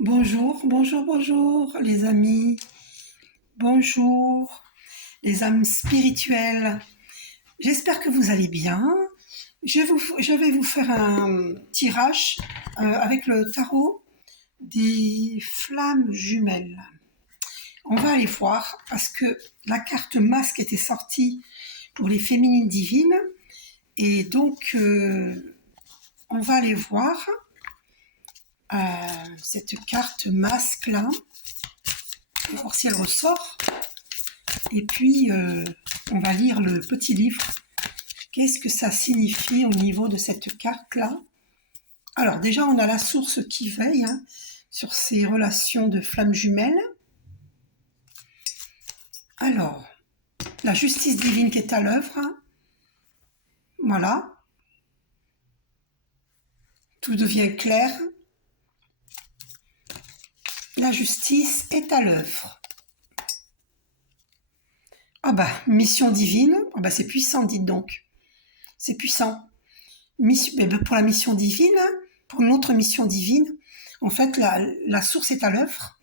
Bonjour, bonjour, bonjour les amis, bonjour les âmes spirituelles. J'espère que vous allez bien. Je vais vous faire un tirage avec le tarot des flammes jumelles. On va aller voir parce que la carte masque était sortie pour les féminines divines et donc on va aller voir cette carte masque là. On va voir si elle ressort. Et puis, on va lire le petit livre. Qu'est-ce que ça signifie au niveau de cette carte-là? Alors, déjà, on a la source qui veille sur ces relations de flammes jumelles. Alors, la justice divine qui est à l'œuvre. Voilà. Tout devient clair. La justice est à l'œuvre. Ah bah, mission divine. Ah bah, c'est puissant, dites donc. C'est puissant. Pour la mission divine, pour notre mission divine, en fait, la source est à l'œuvre.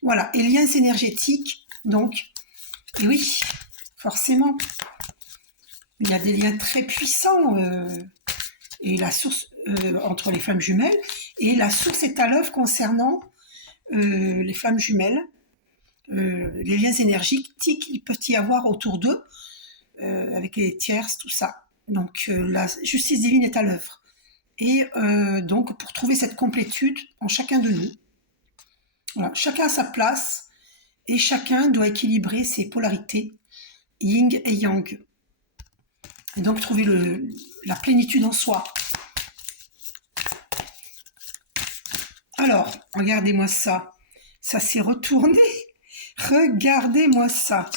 Voilà, et liens énergétiques, donc, et oui, forcément, il y a des liens très puissants, et la source entre les flammes jumelles, et la source est à l'œuvre concernant les flammes jumelles, les liens énergétiques qu'il peut y avoir autour d'eux, avec les tierces, tout ça. Donc, la justice divine est à l'œuvre. Et donc, pour trouver cette complétude en chacun de nous, voilà, chacun a sa place et chacun doit équilibrer ses polarités, yin et yang. Et donc, trouver la plénitude en soi. Alors, regardez-moi ça. Ça s'est retourné. Regardez-moi ça.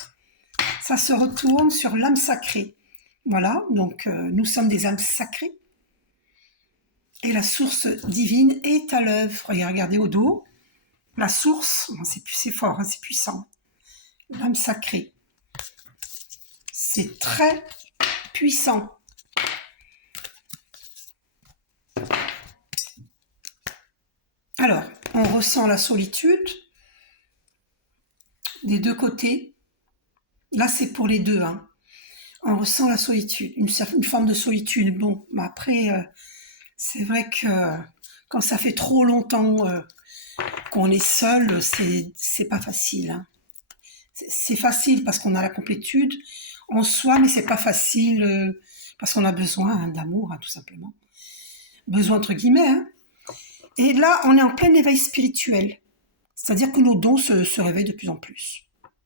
Ça se retourne sur l'âme sacrée. Voilà, donc nous sommes des âmes sacrées. Et la source divine est à l'œuvre. Regardez au dos. La source, c'est fort, c'est puissant. L'âme sacrée. C'est très puissant. Alors, on ressent la solitude des deux côtés. Là, c'est pour les deux. On ressent la solitude, une forme de solitude. Bon, mais après, c'est vrai que quand ça fait trop longtemps qu'on est seul, c'est pas facile. C'est facile parce qu'on a la complétude en soi, mais c'est pas facile parce qu'on a besoin d'amour, tout simplement. Besoin entre guillemets. Et là, on est en plein éveil spirituel. C'est-à-dire que nos dons se réveillent de plus en plus.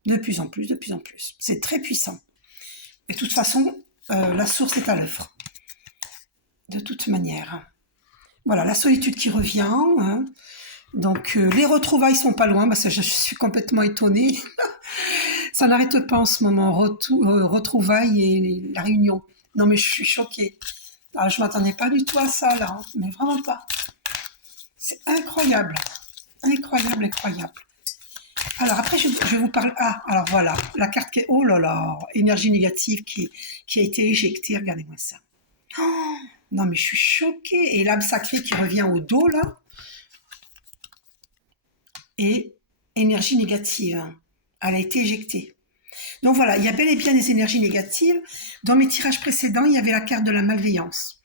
De plus en plus, de plus en plus. C'est très puissant. Et de toute façon, la source est à l'œuvre. De toute manière. Voilà, la solitude qui revient. Donc, les retrouvailles sont pas loin. Je suis complètement étonnée. Ça n'arrête pas en ce moment. Retrouvailles et la réunion. Non, mais je suis choquée. Alors, je m'attendais pas du tout à ça, là. Mais vraiment pas. C'est incroyable. Incroyable, incroyable. Alors après, je vous parle. Ah, alors voilà, la carte qui est. Oh là là, énergie négative qui a été éjectée. Regardez-moi ça. Oh, non, mais je suis choquée. Et l'âme sacrée qui revient au dos, là. Et énergie négative. Elle a été éjectée. Donc voilà, il y a bel et bien des énergies négatives. Dans mes tirages précédents, il y avait la carte de la malveillance.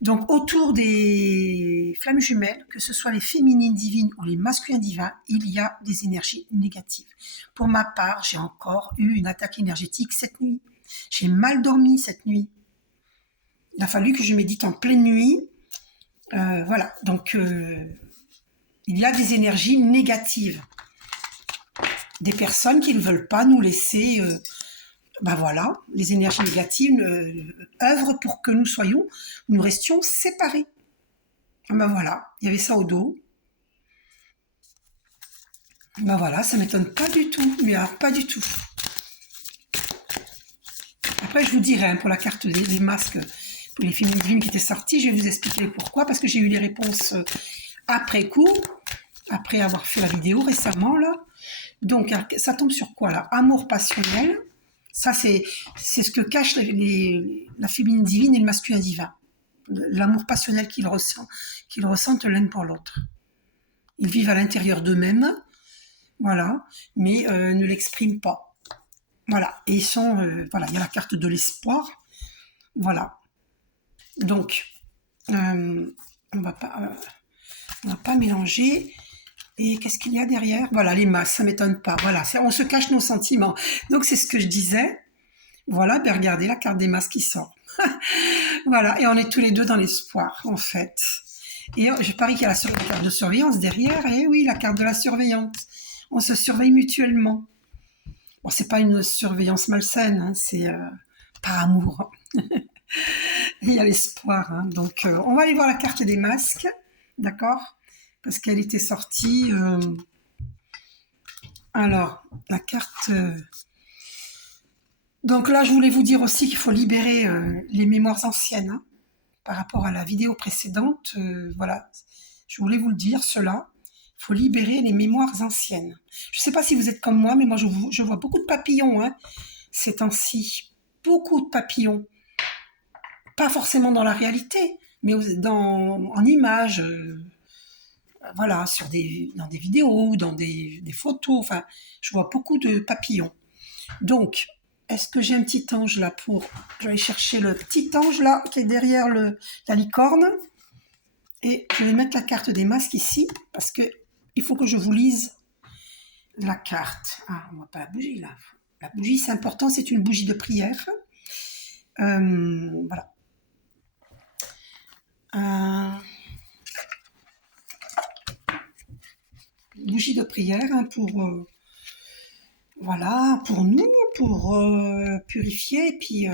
Donc autour des flammes jumelles, que ce soit les féminines divines ou les masculins divins, il y a des énergies négatives. Pour ma part, j'ai encore eu une attaque énergétique cette nuit. J'ai mal dormi cette nuit. Il a fallu que je médite en pleine nuit. Voilà, donc il y a des énergies négatives. Des personnes qui ne veulent pas nous laisser... voilà, les énergies négatives œuvrent pour que nous restions séparés. Voilà, il y avait ça au dos. Voilà, ça m'étonne pas du tout, mais alors pas du tout. Après, je vous dirai, pour la carte des masques, pour les films qui étaient sortis, je vais vous expliquer pourquoi, parce que j'ai eu les réponses après coup, après avoir fait la vidéo récemment, là. Donc, ça tombe sur quoi, là? Amour passionnel. Ça, c'est ce que cachent la féminine divine et le masculin divin. L'amour passionnel qu'ils ressentent l'un pour l'autre. Ils vivent à l'intérieur d'eux-mêmes, voilà, mais ne l'expriment pas. Voilà, et ils sont, voilà, il y a la carte de l'espoir, voilà. Donc, on va pas, on va pas mélanger. Et qu'est-ce qu'il y a derrière? Voilà, les masques, ça m'étonne pas. Voilà, on se cache nos sentiments. Donc c'est ce que je disais. Voilà, ben regardez la carte des masques qui sort. Voilà, et on est tous les deux dans l'espoir, en fait. Et je parie qu'il y a la carte de surveillance derrière. Et oui, la carte de la surveillance. On se surveille mutuellement. Bon, c'est pas une surveillance malsaine, hein, c'est par amour. Il y a l'espoir. Hein. Donc, on va aller voir la carte des masques, d'accord? Parce qu'elle était sortie. Alors, la carte. Donc là, je voulais vous dire aussi qu'il faut libérer les mémoires anciennes. Hein, par rapport à la vidéo précédente, voilà, je voulais vous le dire, cela. Il faut libérer les mémoires anciennes. Je ne sais pas si vous êtes comme moi, mais moi, je vois beaucoup de papillons hein, ces temps-ci. Beaucoup de papillons. Pas forcément dans la réalité, mais en images, voilà, dans des vidéos, dans des photos. Enfin, je vois beaucoup de papillons. Donc, est-ce que j'ai un petit ange là pour... Je vais aller chercher le petit ange là qui est derrière la licorne. Et je vais mettre la carte des masques ici parce que il faut que je vous lise la carte. Ah, on voit pas la bougie là. La bougie, c'est important, c'est une bougie de prière. Voilà. Bougie de prière hein, pour voilà, pour nous, pour purifier et puis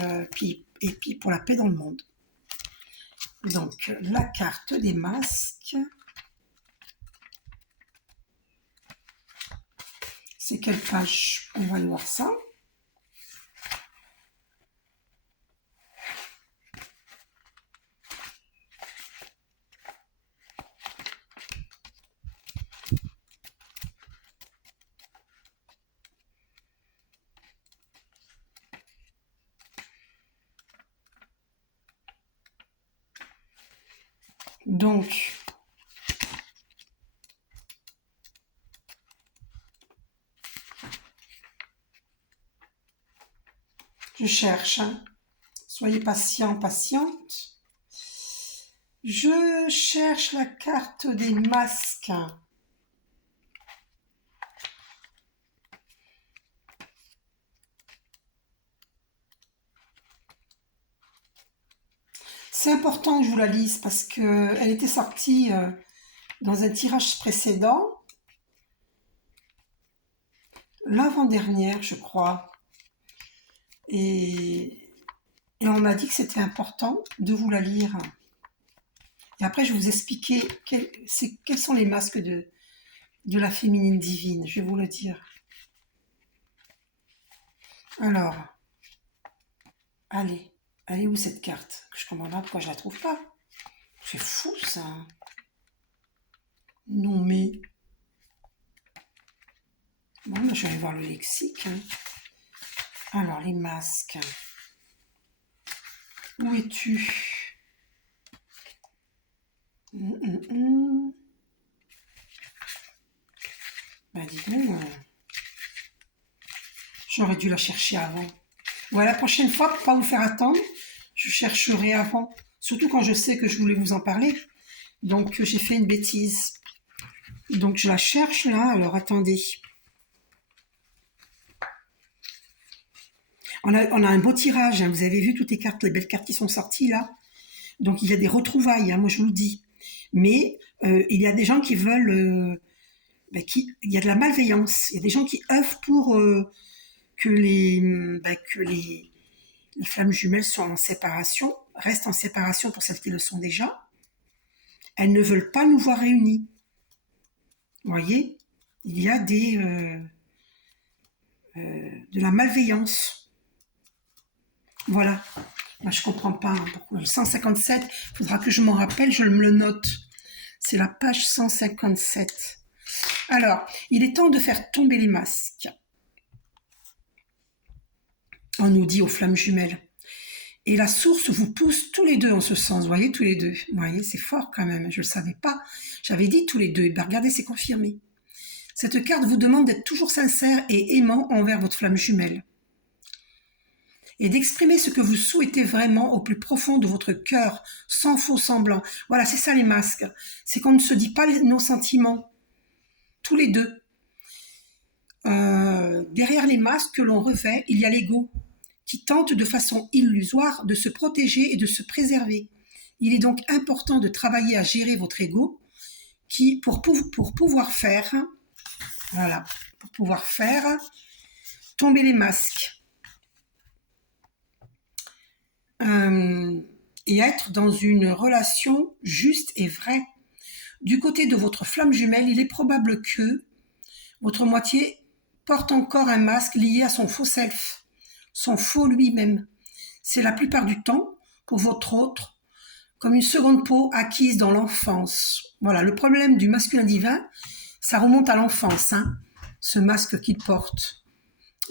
pour la paix dans le monde. Donc la carte des masques. C'est quelle page? On va aller voir ça. Donc, je cherche. Hein. Soyez patient, patiente. Je cherche la carte des masques. C'est important que je vous la lise parce qu'elle était sortie dans un tirage précédent, l'avant-dernière, je crois. Et on m'a dit que c'était important de vous la lire. Et après, je vais vous expliquer quels sont les masques de la féminine divine, je vais vous le dire. Alors, allez, elle est où cette carte? Je comprends pas pourquoi je la trouve pas. C'est fou ça. Non mais... Bon, ben, je vais aller voir le lexique. Hein. Alors, les masques. Où es-tu? Ben dis-donc, j'aurais dû la chercher avant. Ouais, la prochaine fois, pour pas vous faire attendre, je chercherai avant. Surtout quand je sais que je voulais vous en parler. Donc, j'ai fait une bêtise. Donc, je la cherche là. Alors, attendez. On a un beau tirage. Hein. Vous avez vu toutes les belles cartes qui sont sorties là. Donc, il y a des retrouvailles. Hein, moi, je vous le dis. Mais il y a des gens qui veulent... il y a de la malveillance. Il y a des gens qui œuvrent pour que les flammes jumelles soient en séparation, restent en séparation pour celles qui le sont déjà. Elles ne veulent pas nous voir réunis. Vous voyez, il y a de la malveillance. Voilà. Moi, je comprends pas hein, pourquoi. Le 157, il faudra que je m'en rappelle, je me le note. C'est la page 157. Alors, il est temps de faire tomber les masques. On nous dit aux flammes jumelles. Et la source vous pousse tous les deux en ce sens, vous voyez, tous les deux. Vous voyez, c'est fort quand même, je ne le savais pas. J'avais dit tous les deux, et bien regardez, c'est confirmé. Cette carte vous demande d'être toujours sincère et aimant envers votre flamme jumelle. Et d'exprimer ce que vous souhaitez vraiment au plus profond de votre cœur, sans faux semblant. Voilà, c'est ça les masques. C'est qu'on ne se dit pas nos sentiments, tous les deux. Derrière les masques que l'on revêt, il y a l'ego, qui tente de façon illusoire de se protéger et de se préserver. Il est donc important de travailler à gérer votre ego pour pouvoir faire, voilà, pour pouvoir faire tomber les masques. Et être dans une relation juste et vraie. Du côté de votre flamme jumelle, il est probable que votre moitié porte encore un masque lié à son faux self, son faux lui-même. C'est la plupart du temps, pour votre autre, comme une seconde peau acquise dans l'enfance. Voilà, le problème du masculin divin, ça remonte à l'enfance, hein, ce masque qu'il porte.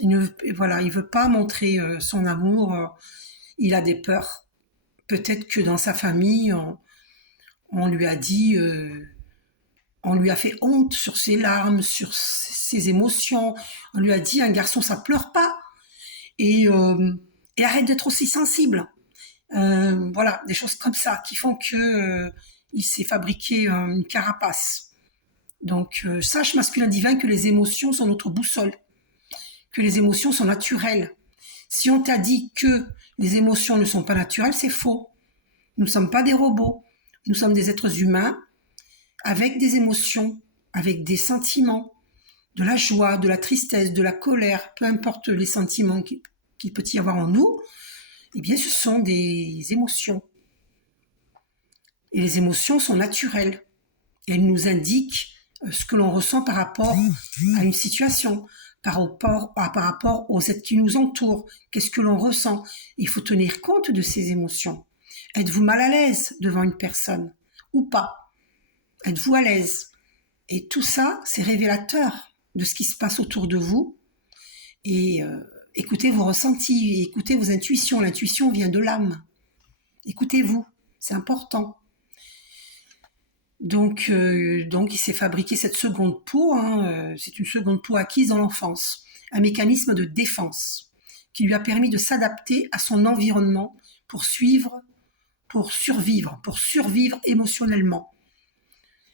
Il veut pas montrer son amour, il a des peurs. Peut-être que dans sa famille, on lui a dit, on lui a fait honte sur ses larmes, sur ses émotions. On lui a dit, un garçon, ça pleure pas. Et arrête d'être aussi sensible. Voilà, des choses comme ça qui font que il s'est fabriqué une carapace. Donc, sache, masculin divin, que les émotions sont notre boussole, que les émotions sont naturelles. Si on t'a dit que les émotions ne sont pas naturelles, c'est faux. Nous ne sommes pas des robots. Nous sommes des êtres humains avec des émotions, avec des sentiments, de la joie, de la tristesse, de la colère, peu importe les sentiments qu'il peut y avoir en nous, eh bien, ce sont des émotions. Et les émotions sont naturelles. Et elles nous indiquent ce que l'on ressent par rapport à une situation, par rapport aux êtres qui nous entourent. Qu'est-ce que l'on ressent? Il faut tenir compte de ces émotions. Êtes-vous mal à l'aise devant une personne ou pas? Êtes-vous à l'aise? Et tout ça, c'est révélateur de ce qui se passe autour de vous. Et écoutez vos ressentis, écoutez vos intuitions. L'intuition vient de l'âme. Écoutez-vous, c'est important. Donc, il s'est fabriqué cette seconde peau, hein, c'est une seconde peau acquise dans l'enfance, un mécanisme de défense qui lui a permis de s'adapter à son environnement pour survivre émotionnellement.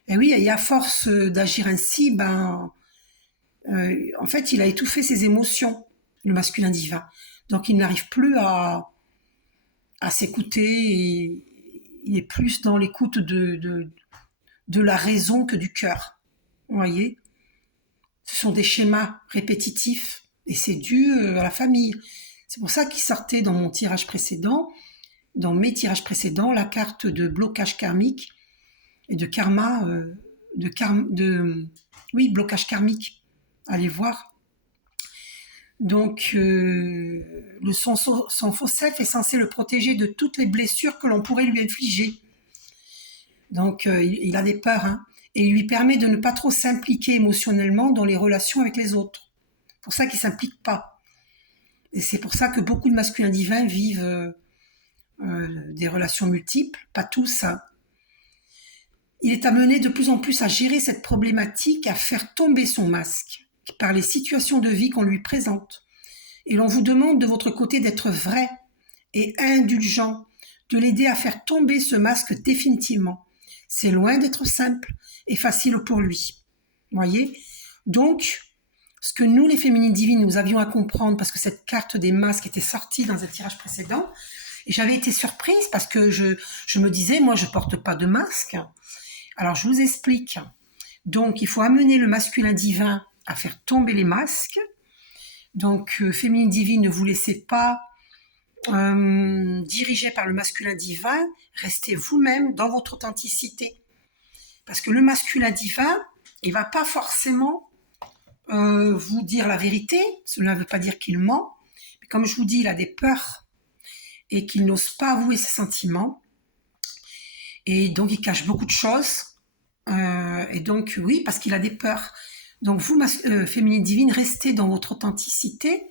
Et oui, et à force d'agir ainsi, en fait, il a étouffé ses émotions, le masculin divin. Donc, il n'arrive plus à s'écouter, et il est plus dans l'écoute de la raison que du cœur. Vous voyez? Ce sont des schémas répétitifs et c'est dû à la famille. C'est pour ça qu'il sortait dans mes tirages précédents, la carte de blocage karmique et de karma, blocage karmique. Allez voir. Donc, son faux self est censé le protéger de toutes les blessures que l'on pourrait lui infliger. Donc, il a des peurs, hein, et il lui permet de ne pas trop s'impliquer émotionnellement dans les relations avec les autres. C'est pour ça qu'il ne s'implique pas. Et c'est pour ça que beaucoup de masculins divins vivent des relations multiples, pas tous. Hein. Il est amené de plus en plus à gérer cette problématique, à faire tomber son masque par les situations de vie qu'on lui présente. Et l'on vous demande de votre côté d'être vrai et indulgent, de l'aider à faire tomber ce masque définitivement. C'est loin d'être simple et facile pour lui. Voyez? Donc, ce que nous, les féminines divines, nous avions à comprendre, parce que cette carte des masques était sortie dans un tirage précédent, et j'avais été surprise parce que je me disais, moi, je porte pas de masque. Alors, je vous explique. Donc, il faut amener le masculin divin à faire tomber les masques. Donc, féminine divine, ne vous laissez pas dirigé par le masculin divin, restez vous-même dans votre authenticité. Parce que le masculin divin, il ne va pas forcément vous dire la vérité, cela ne veut pas dire qu'il ment, mais comme je vous dis, il a des peurs et qu'il n'ose pas avouer ses sentiments, et donc il cache beaucoup de choses, et donc oui, parce qu'il a des peurs. Donc vous, féminine divine, restez dans votre authenticité,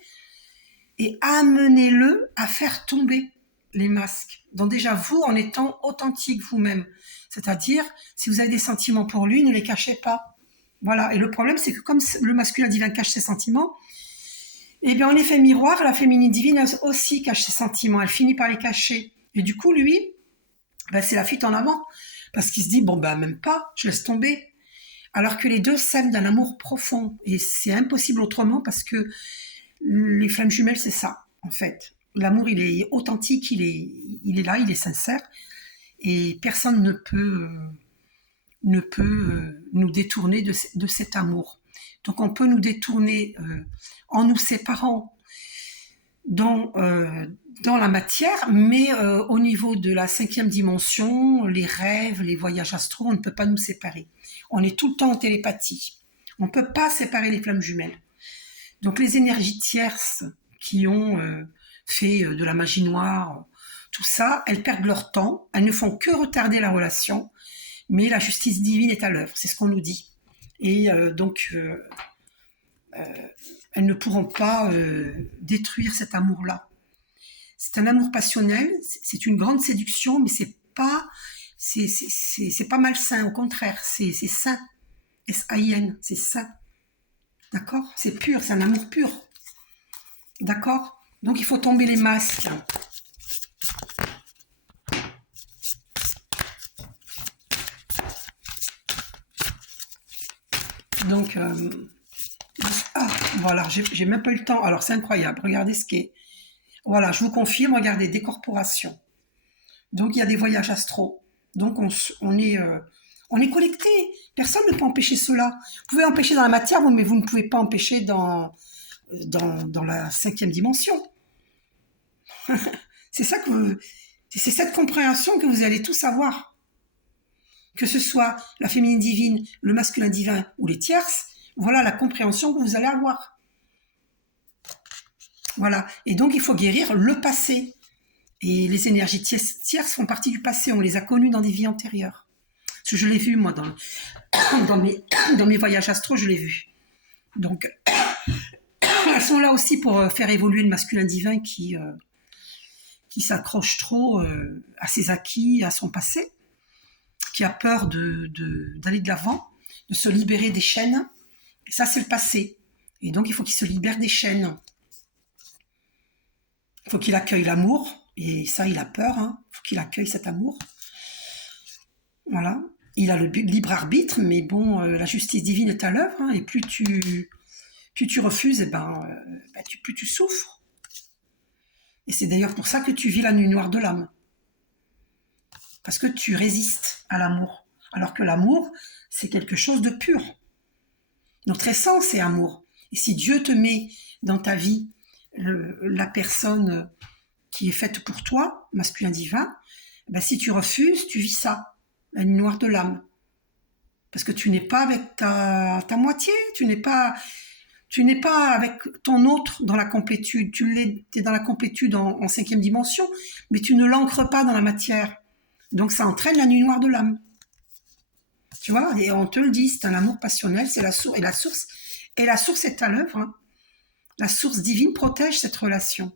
et amenez-le à faire tomber. les masques. Donc déjà, vous, en étant authentique vous-même. C'est-à-dire, si vous avez des sentiments pour lui, ne les cachez pas. Voilà. Et le problème, c'est que comme le masculin divin cache ses sentiments, eh bien, en effet miroir, la féminine divine aussi cache ses sentiments. Elle finit par les cacher. Et du coup, lui, ben, c'est la fuite en avant. Parce qu'il se dit, bon, ben, même pas, je laisse tomber. Alors que les deux s'aiment d'un amour profond. Et c'est impossible autrement parce que les flammes jumelles, c'est ça, en fait. L'amour, il est authentique, il est là, il est sincère. Et personne ne peut nous détourner de cet amour. Donc on peut nous détourner en nous séparant dans la matière, mais au niveau de la 5e dimension, les rêves, les voyages astraux, on ne peut pas nous séparer. On est tout le temps en télépathie. On ne peut pas séparer les flammes jumelles. Donc les énergies tierces qui ont fait de la magie noire, tout ça, elles perdent leur temps, elles ne font que retarder la relation, mais la justice divine est à l'œuvre, c'est ce qu'on nous dit. Et elles ne pourront pas détruire cet amour-là. C'est un amour passionnel, c'est une grande séduction, mais c'est pas malsain, au contraire, c'est sain. S-A-I-N, c'est sain. D'accord? C'est pur, c'est un amour pur. D'accord? Donc il faut tomber les masques. Donc, voilà, j'ai même pas eu le temps. Alors c'est incroyable, regardez ce qui est. Voilà, je vous confirme, regardez, décorporation. Donc il y a des voyages astraux. Donc on est connecté. Personne ne peut empêcher cela. Vous pouvez empêcher dans la matière, mais vous ne pouvez pas empêcher dans la 5e dimension. C'est cette compréhension que vous allez tous avoir. Que ce soit la féminine divine, le masculin divin ou les tierces, voilà la compréhension que vous allez avoir. Voilà. Et donc il faut guérir le passé. Et les énergies tierces font partie du passé. On les a connues dans des vies antérieures. Parce que je l'ai vu, moi, dans mes voyages astro, je l'ai vu. Donc, elles sont là aussi pour faire évoluer le masculin divin qui s'accroche trop à ses acquis, à son passé, qui a peur d'aller de l'avant, de se libérer des chaînes. Et ça, c'est le passé. Et donc, il faut qu'il se libère des chaînes. Il faut qu'il accueille l'amour. Et ça, il a peur. Il faut qu'il accueille cet amour. Voilà. Il a le libre arbitre, mais bon, la justice divine est à l'œuvre. Et plus tu refuses, plus tu souffres. Et c'est d'ailleurs pour ça que tu vis la nuit noire de l'âme. Parce que tu résistes à l'amour. Alors que l'amour, c'est quelque chose de pur. Notre essence est amour. Et si Dieu te met dans ta vie la personne qui est faite pour toi, masculin divin, si tu refuses, tu vis ça, la nuit noire de l'âme. Parce que tu n'es pas avec ta moitié, tu n'es pas avec ton autre dans la complétude. Tu es dans la complétude en 5e dimension, mais tu ne l'ancres pas dans la matière. Donc ça entraîne la nuit noire de l'âme. Tu vois, et on te le dit, c'est un amour passionnel, c'est la source, et la source est à l'œuvre. La source divine protège cette relation.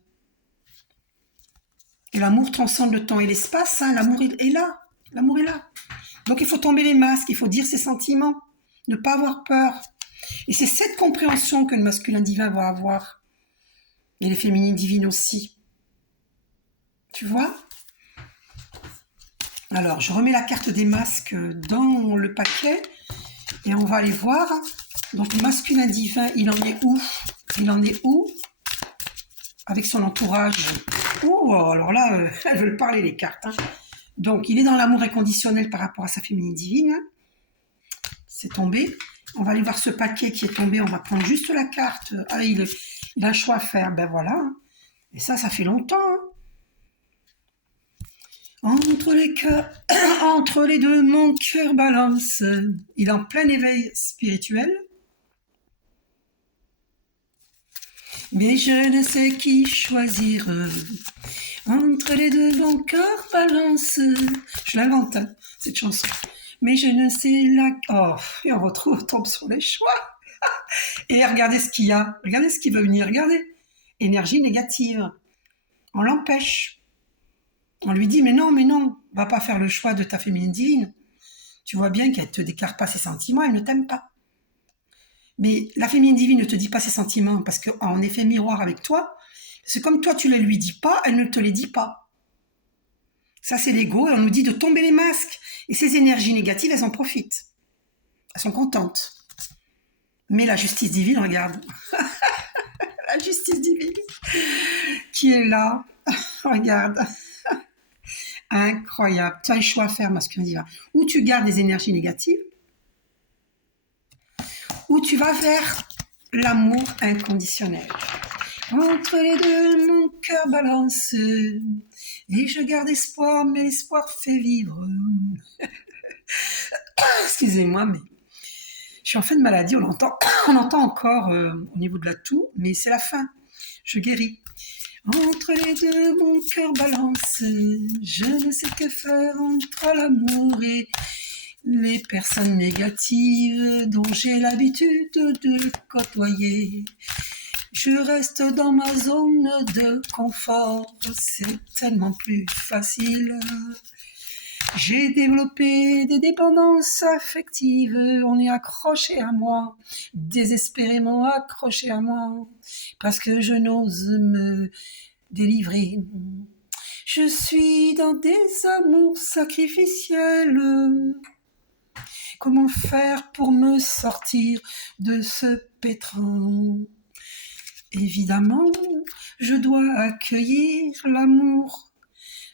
Et l'amour transcende le temps et l'espace, l'amour est là. L'amour est là. Donc il faut tomber les masques, il faut dire ses sentiments, ne pas avoir peur. Et c'est cette compréhension que le masculin divin va avoir. Et les féminines divines aussi. Tu vois ? Alors, je remets la carte des masques dans le paquet et on va aller voir. Donc, le masculin divin, il en est où ? Il en est où ? Avec son entourage. Oh, alors là, elles veulent parler les cartes. Donc, il est dans l'amour inconditionnel par rapport à sa féminine divine. C'est tombé. On va aller voir ce paquet qui est tombé. On va prendre juste la carte. Ah, il a un choix à faire. Ben voilà. Et ça fait longtemps. Entre les deux, mon cœur balance. Il est en plein éveil spirituel. Mais je ne sais qui choisir. Entre les deux, mon cœur balance. Je l'invente, cette chanson. Mais je ne sais la... Oh, et on tombe sur les choix. Et regardez ce qu'il y a. Regardez ce qui veut venir. Regardez. Énergie négative. On l'empêche. On lui dit, mais non, va pas faire le choix de ta féminine divine. Tu vois bien qu'elle te déclare pas ses sentiments, elle ne t'aime pas. Mais la féminine divine ne te dit pas ses sentiments parce qu'en effet miroir avec toi, c'est comme toi tu ne lui dis pas, elle ne te les dit pas. Ça c'est l'ego et on nous dit de tomber les masques. Et ces énergies négatives, elles en profitent. Elles sont contentes. Mais la justice divine, regarde. La justice divine qui est là. Regarde. Incroyable. Tu as un choix à faire, masculin divin. Ou tu gardes des énergies négatives, ou tu vas vers l'amour inconditionnel. Entre les deux, mon cœur balance, et je garde espoir, mais l'espoir fait vivre. Excusez-moi, mais je suis en fin de maladie, on entend encore au niveau de la toux, mais c'est la fin. Je guéris. Entre les deux, mon cœur balance, je ne sais que faire entre l'amour et les personnes négatives dont j'ai l'habitude de côtoyer. Je reste dans ma zone de confort, c'est tellement plus facile. J'ai développé des dépendances affectives, on est accroché à moi, désespérément accroché à moi, parce que je n'ose me délivrer. Je suis dans des amours sacrificiels. Comment faire pour me sortir de ce pétrin? Évidemment, je dois accueillir l'amour.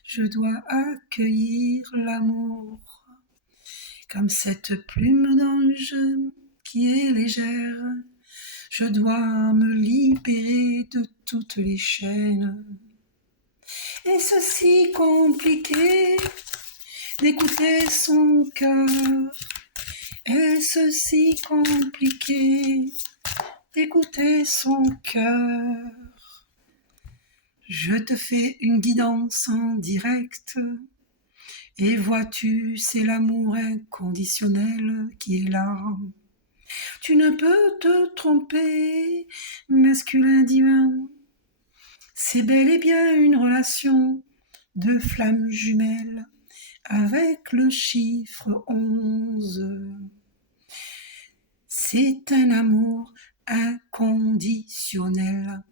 Je dois accueillir l'amour. Comme cette plume d'ange qui est légère, je dois me libérer de toutes les chaînes. Et ceci compliqué d'écouter son cœur. Est-ce si compliqué d'écouter son cœur? Je te fais une guidance en direct, et vois-tu, c'est l'amour inconditionnel qui est là. Tu ne peux te tromper, masculin divin. C'est bel et bien une relation de flammes jumelles avec le chiffre 11. C'est un amour inconditionnel.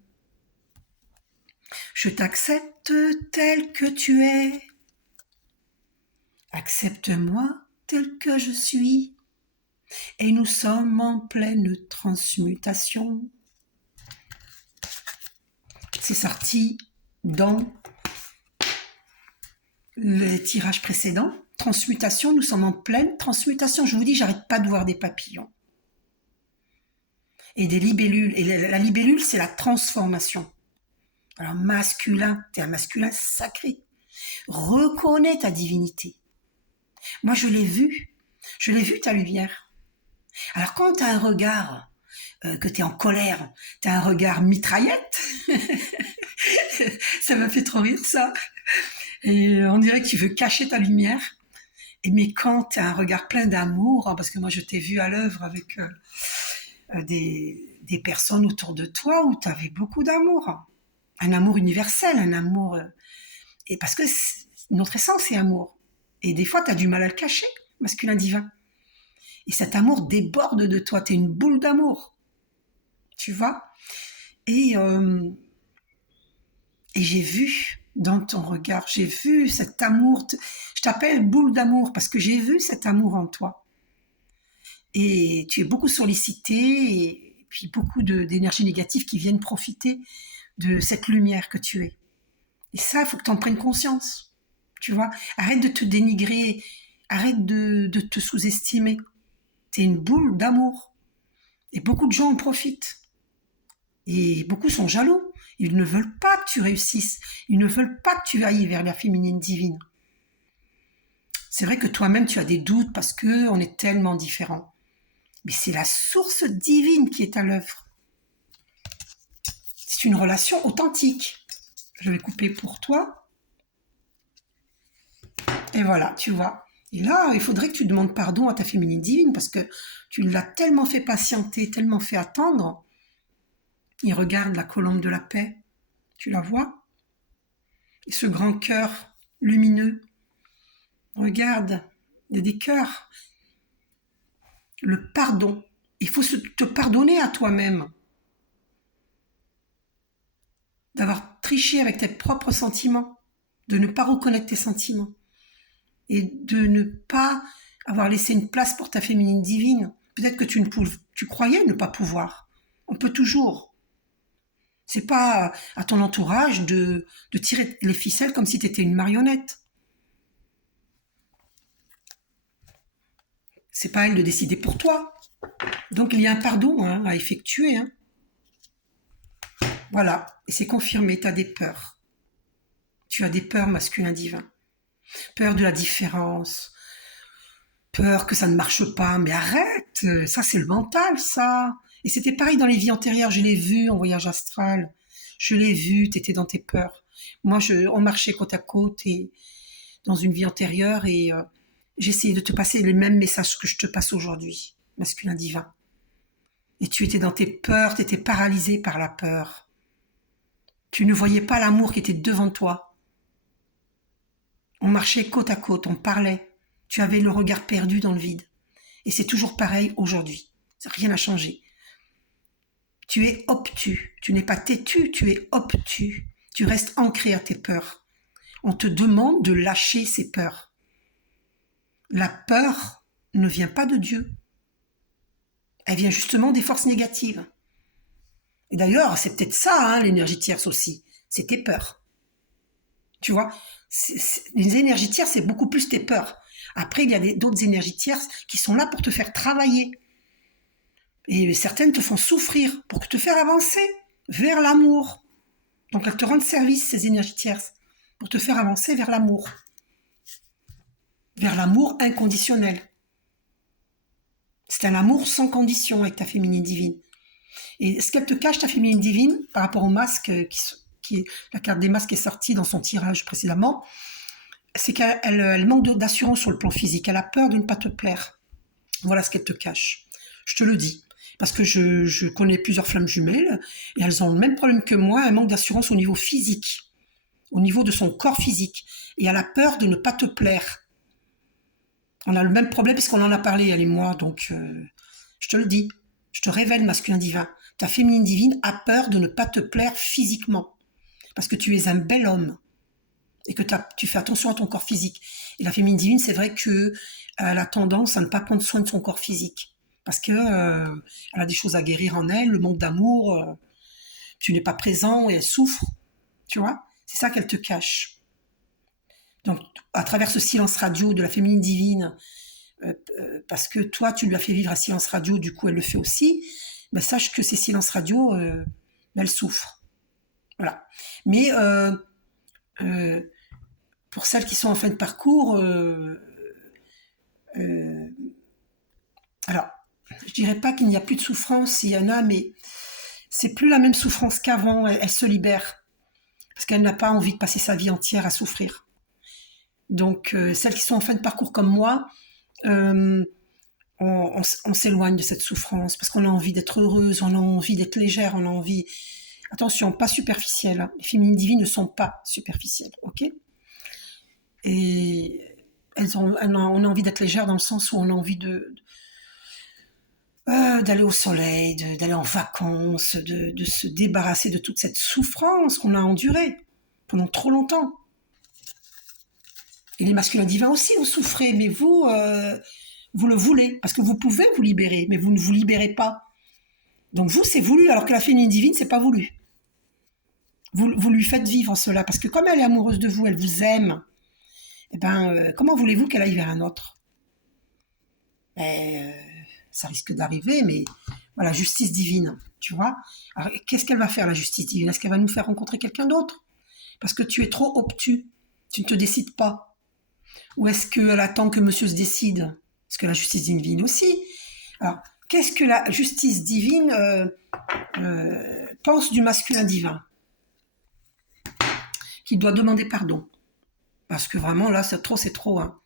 Je t'accepte tel que tu es. Accepte-moi tel que je suis. Et nous sommes en pleine transmutation. C'est sorti dans le tirage précédent. Transmutation, nous sommes en pleine transmutation. Je vous dis, j'arrête pas de voir des papillons. Et des libellules. Et la libellule, c'est la transformation. Alors masculin, t'es un masculin sacré. Reconnais ta divinité. Moi, je l'ai vu ta lumière. Alors quand t'as un regard, que t'es en colère, t'as un regard mitraillette, ça m'a fait trop rire ça. Et on dirait que tu veux cacher ta lumière. Mais quand t'as un regard plein d'amour, hein, parce que moi je t'ai vu à l'œuvre avec des personnes autour de toi où t'avais beaucoup d'amour. Un amour universel, un amour... et parce que notre essence c'est amour. Et des fois, tu as du mal à le cacher, masculin divin. Et cet amour déborde de toi, tu es une boule d'amour. Tu vois? Et j'ai vu dans ton regard, j'ai vu cet amour. Je t'appelle boule d'amour parce que j'ai vu cet amour en toi. Et tu es beaucoup sollicité et puis beaucoup d'énergie négative qui viennent profiter de cette lumière que tu es. Et ça, il faut que tu en prennes conscience. Tu vois, arrête de te dénigrer, arrête de te sous-estimer. T'es une boule d'amour. Et beaucoup de gens en profitent. Et beaucoup sont jaloux. Ils ne veulent pas que tu réussisses. Ils ne veulent pas que tu ailles vers la féminine divine. C'est vrai que toi-même, tu as des doutes parce qu'on est tellement différents. Mais c'est la source divine qui est à l'œuvre. C'est une relation authentique. Je vais couper pour toi. Et voilà, tu vois. Et là, il faudrait que tu demandes pardon à ta féminine divine parce que tu l'as tellement fait patienter, tellement fait attendre. Il regarde la colombe de la paix. Tu la vois? Et ce grand cœur lumineux. Regarde, il y a des cœurs. Le pardon. Il faut te pardonner à toi-même d'avoir triché avec tes propres sentiments, de ne pas reconnaître tes sentiments et de ne pas avoir laissé une place pour ta féminine divine. Peut-être que tu croyais ne pas pouvoir. On peut toujours. C'est pas à ton entourage de tirer les ficelles comme si tu étais une marionnette. C'est pas à elle de décider pour toi. Donc il y a un pardon à effectuer. Voilà, et c'est confirmé, tu as des peurs. Tu as des peurs masculin divin. Peur de la différence, peur que ça ne marche pas, mais arrête, ça c'est le mental, ça. Et c'était pareil dans les vies antérieures, je l'ai vu en voyage astral, je l'ai vu, t'étais dans tes peurs. Moi, on marchait côte à côte et dans une vie antérieure et j'essayais de te passer les mêmes messages que je te passe aujourd'hui, masculin divin. Et tu étais dans tes peurs, tu étais paralysé par la peur. Tu ne voyais pas l'amour qui était devant toi. On marchait côte à côte, on parlait. Tu avais le regard perdu dans le vide. Et c'est toujours pareil aujourd'hui. Rien n'a changé. Tu es obtus. Tu n'es pas têtu, tu es obtus. Tu restes ancré à tes peurs. On te demande de lâcher ces peurs. La peur ne vient pas de Dieu. Elle vient justement des forces négatives. Et d'ailleurs, c'est peut-être ça, l'énergie tierce aussi. C'est tes peurs. Tu vois, les énergies tierces, c'est beaucoup plus tes peurs. Après, il y a d'autres énergies tierces qui sont là pour te faire travailler. Et certaines te font souffrir pour te faire avancer vers l'amour. Donc, elles te rendent service, ces énergies tierces, pour te faire avancer vers l'amour. Vers l'amour inconditionnel. C'est un amour sans condition avec ta féminine divine. Et ce qu'elle te cache, ta féminine divine, par rapport au masque, la carte des masques est sortie dans son tirage précédemment, c'est qu'elle manque d'assurance sur le plan physique. Elle a peur de ne pas te plaire. Voilà ce qu'elle te cache. Je te le dis. Parce que je connais plusieurs flammes jumelles et elles ont le même problème que moi. Elles manquent d'assurance au niveau physique, au niveau de son corps physique. Et elle a peur de ne pas te plaire. On a le même problème puisqu'on en a parlé, elle et moi. Donc, je te le dis. Je te révèle, masculin divin. Ta féminine divine a peur de ne pas te plaire physiquement. Parce que tu es un bel homme. Et que tu fais attention à ton corps physique. Et la féminine divine, c'est vrai qu'elle a tendance à ne pas prendre soin de son corps physique. Parce qu'elle a des choses à guérir en elle, le manque d'amour, tu n'es pas présent et elle souffre. Tu vois, c'est ça qu'elle te cache. Donc, à travers ce silence radio de la féminine divine, parce que toi, tu lui as fait vivre un silence radio, du coup, elle le fait aussi, ben, sache que ces silences radio, elle souffre. Voilà. Mais pour celles qui sont en fin de parcours, alors, je dirais pas qu'il n'y a plus de souffrance, il y en a, mais c'est plus la même souffrance qu'avant, elle se libère, parce qu'elle n'a pas envie de passer sa vie entière à souffrir. Donc, celles qui sont en fin de parcours comme moi, on s'éloigne de cette souffrance, parce qu'on a envie d'être heureuse, on a envie d'être légère, on a envie... Attention, pas superficielle, les féminines divines ne sont pas superficielles, ok? Et on a envie d'être légère dans le sens où on a envie d'aller au soleil, d'aller en vacances, de se débarrasser de toute cette souffrance qu'on a endurée pendant trop longtemps. Et les masculins divins aussi, vous souffrez, mais vous le voulez, parce que vous pouvez vous libérer, mais vous ne vous libérez pas. Donc vous, c'est voulu, alors que la féminine divine, c'est pas voulu. Vous lui faites vivre cela, parce que comme elle est amoureuse de vous, elle vous aime, eh ben, comment voulez-vous qu'elle aille vers un autre? Ça risque d'arriver, mais voilà, justice divine, tu vois. Alors, qu'est-ce qu'elle va faire, la justice divine? Est-ce qu'elle va nous faire rencontrer quelqu'un d'autre? Parce que tu es trop obtus, tu ne te décides pas. Ou est-ce qu'elle attend que monsieur se décide? Parce que la justice divine aussi. Alors, qu'est-ce que la justice divine pense du masculin divin? Qu'il doit demander pardon. Parce que vraiment, là, c'est trop, hein.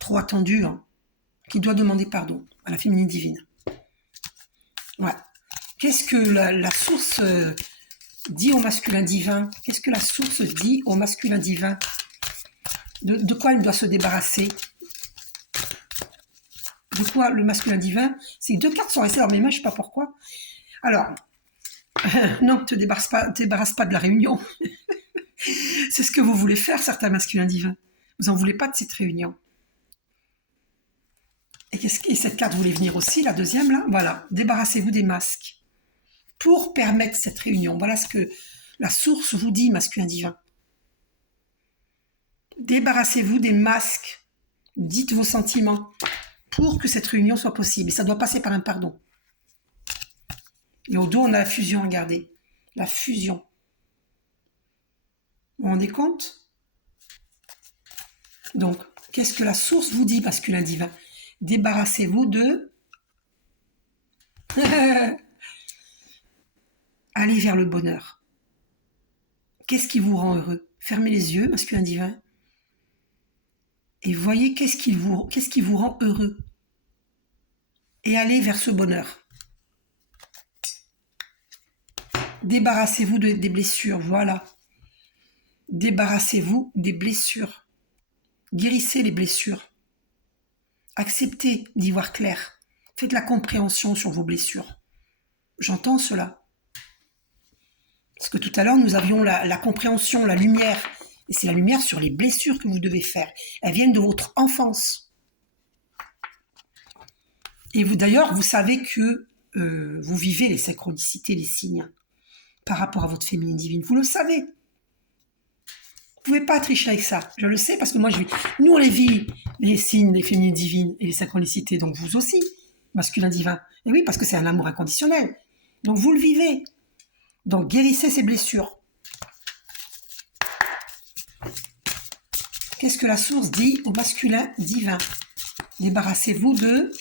Trop attendu, hein. Qu'il doit demander pardon à la féminine divine. Ouais. Qu'est-ce que la source dit au masculin divin? Qu'est-ce que la source dit au masculin divin? De quoi il doit se débarrasser? De quoi le masculin divin? Ces deux cartes sont restées dans mes mains, je ne sais pas pourquoi. Alors, non, te débarrasse pas de la réunion. C'est ce que vous voulez faire, certains masculins divins. Vous n'en voulez pas de cette réunion. Et cette carte voulait venir aussi, la deuxième, là. Voilà, débarrassez-vous des masques pour permettre cette réunion. Voilà ce que la source vous dit, masculin divin. Débarrassez-vous des masques. Dites vos sentiments pour que cette réunion soit possible. Et ça doit passer par un pardon. Et au dos, on a la fusion à garder. La fusion. Vous vous rendez compte? Donc, qu'est-ce que la source vous dit, masculin divin? Débarrassez-vous de... Allez vers le bonheur. Qu'est-ce qui vous rend heureux? Fermez les yeux, masculin divin. Et voyez qu'est-ce qui vous rend heureux. Et allez vers ce bonheur. Débarrassez-vous des blessures, voilà. Débarrassez-vous des blessures. Guérissez les blessures. Acceptez d'y voir clair. Faites la compréhension sur vos blessures. J'entends cela. Parce que tout à l'heure, nous avions la compréhension, la lumière. Et c'est la lumière sur les blessures que vous devez faire. Elles viennent de votre enfance. Et vous, d'ailleurs, vous savez que vous vivez les synchronicités, les signes par rapport à votre féminine divine. Vous le savez. Vous ne pouvez pas tricher avec ça. Je le sais parce que moi, nous, on les vit, les signes, les féminines divines et les synchronicités. Donc, vous aussi, masculin divin. Et oui, parce que c'est un amour inconditionnel. Donc, vous le vivez. Donc, guérissez ces blessures. Qu'est-ce que la source dit au masculin divin? Débarrassez-vous de...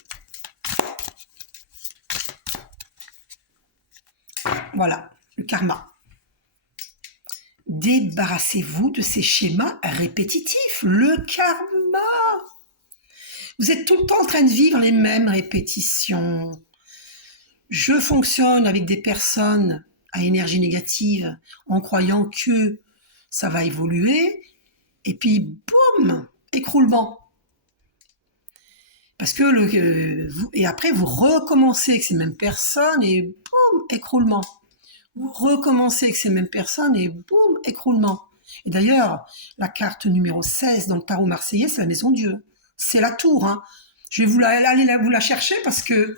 Voilà, le karma. Débarrassez-vous de ces schémas répétitifs. Le karma. Vous êtes tout le temps en train de vivre les mêmes répétitions. Je fonctionne avec des personnes à énergie négative en croyant que ça va évoluer. Et puis, boum, écroulement. Parce que et après, vous recommencez avec ces mêmes personnes et boum, écroulement. Vous recommencez avec ces mêmes personnes et boum, écroulement. Et d'ailleurs, la carte numéro 16 dans le tarot marseillais, c'est la maison Dieu. C'est la tour. Hein. Je vais aller vous la chercher parce que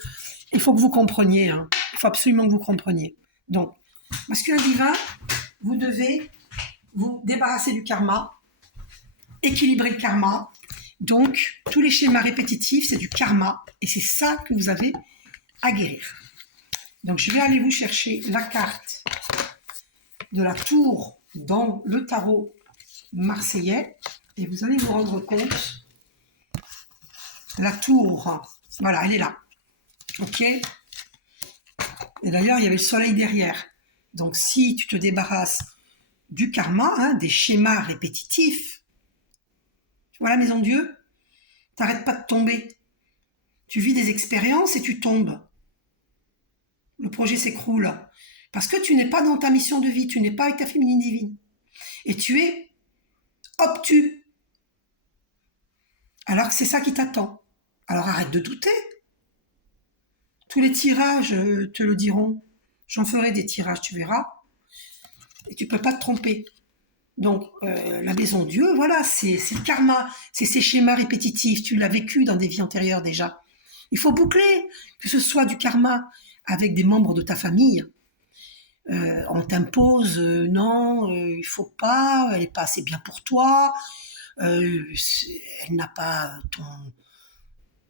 il faut que vous compreniez. Hein. Il faut absolument que vous compreniez. Donc, masculin divin, vous devez vous débarrasser du karma, équilibrer le karma. Donc, tous les schémas répétitifs, c'est du karma. Et c'est ça que vous avez à guérir. Donc, je vais aller vous chercher la carte de la tour dans le tarot marseillais. Et vous allez vous rendre compte. La tour, voilà, elle est là. OK? Et d'ailleurs, il y avait le soleil derrière. Donc, si tu te débarrasses du karma, hein, des schémas répétitifs, tu vois la maison de Dieu, t'arrêtes pas de tomber. Tu vis des expériences et tu tombes. Le projet s'écroule. Parce que tu n'es pas dans ta mission de vie, tu n'es pas avec ta féminine divine. Et tu es obtus. Alors que c'est ça qui t'attend. Alors arrête de douter. Tous les tirages te le diront. J'en ferai des tirages, tu verras. Et tu peux pas te tromper. Donc, la maison Dieu, voilà, c'est le karma. C'est ces schémas répétitifs. Tu l'as vécu dans des vies antérieures déjà. Il faut boucler, que ce soit du karma avec des membres de ta famille. On t'impose, non, il faut pas, elle n'est pas assez bien pour toi, elle n'a pas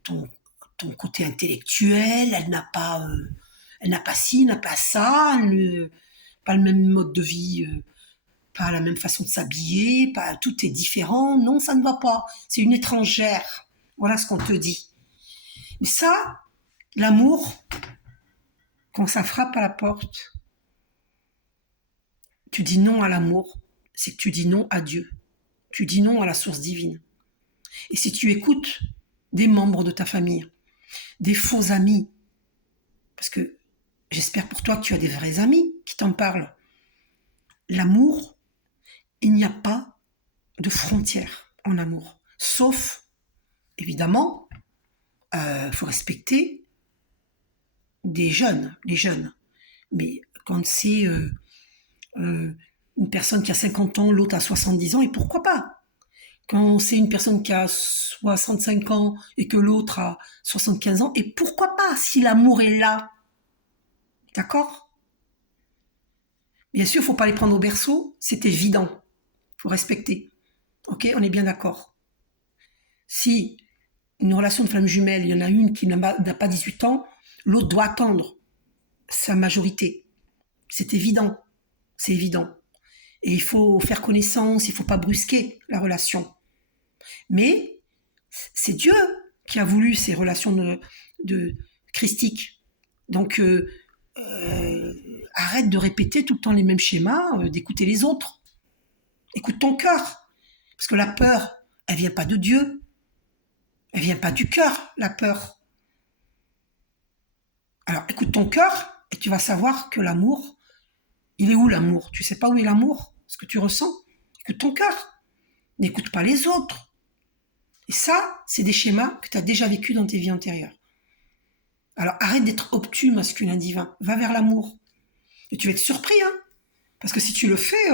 ton côté intellectuel, elle n'a pas ci, n'a pas ça, pas le même mode de vie, pas la même façon de s'habiller, pas, tout est différent, non, ça ne va pas, c'est une étrangère, voilà ce qu'on te dit. Mais ça, l'amour, quand ça frappe à la porte, tu dis non à l'amour, c'est que tu dis non à Dieu. Tu dis non à la source divine. Et si tu écoutes des membres de ta famille, des faux amis, parce que j'espère pour toi que tu as des vrais amis qui t'en parlent, l'amour, il n'y a pas de frontières. en amour. Sauf, évidemment, faut respecter les jeunes. Mais quand c'est une personne qui a 50 ans, l'autre a 70 ans, et pourquoi pas? Quand c'est une personne qui a 65 ans et que l'autre a 75 ans, et pourquoi pas si l'amour est là? D'accord? Bien sûr, il ne faut pas les prendre au berceau, c'est évident. Il faut respecter. Ok, on est bien d'accord. Si une relation de flamme jumelle, il y en a une qui n'a pas 18 ans, l'autre doit attendre sa majorité. C'est évident. C'est évident. Et il faut faire connaissance, il ne faut pas brusquer la relation. Mais c'est Dieu qui a voulu ces relations de christiques. Donc, arrête de répéter tout le temps les mêmes schémas, d'écouter les autres. Écoute ton cœur. Parce que la peur, elle vient pas de Dieu. Elle vient pas du cœur, la peur. Alors, écoute ton cœur et tu vas savoir que l'amour, il est où l'amour? Tu sais pas où est l'amour? Ce que tu ressens? Écoute ton cœur. N'écoute pas les autres. Et ça, c'est des schémas que tu as déjà vécu dans tes vies antérieures. Alors, arrête d'être obtus, masculin divin. Va vers l'amour. Et tu vas être surpris, hein. Parce que si tu le fais,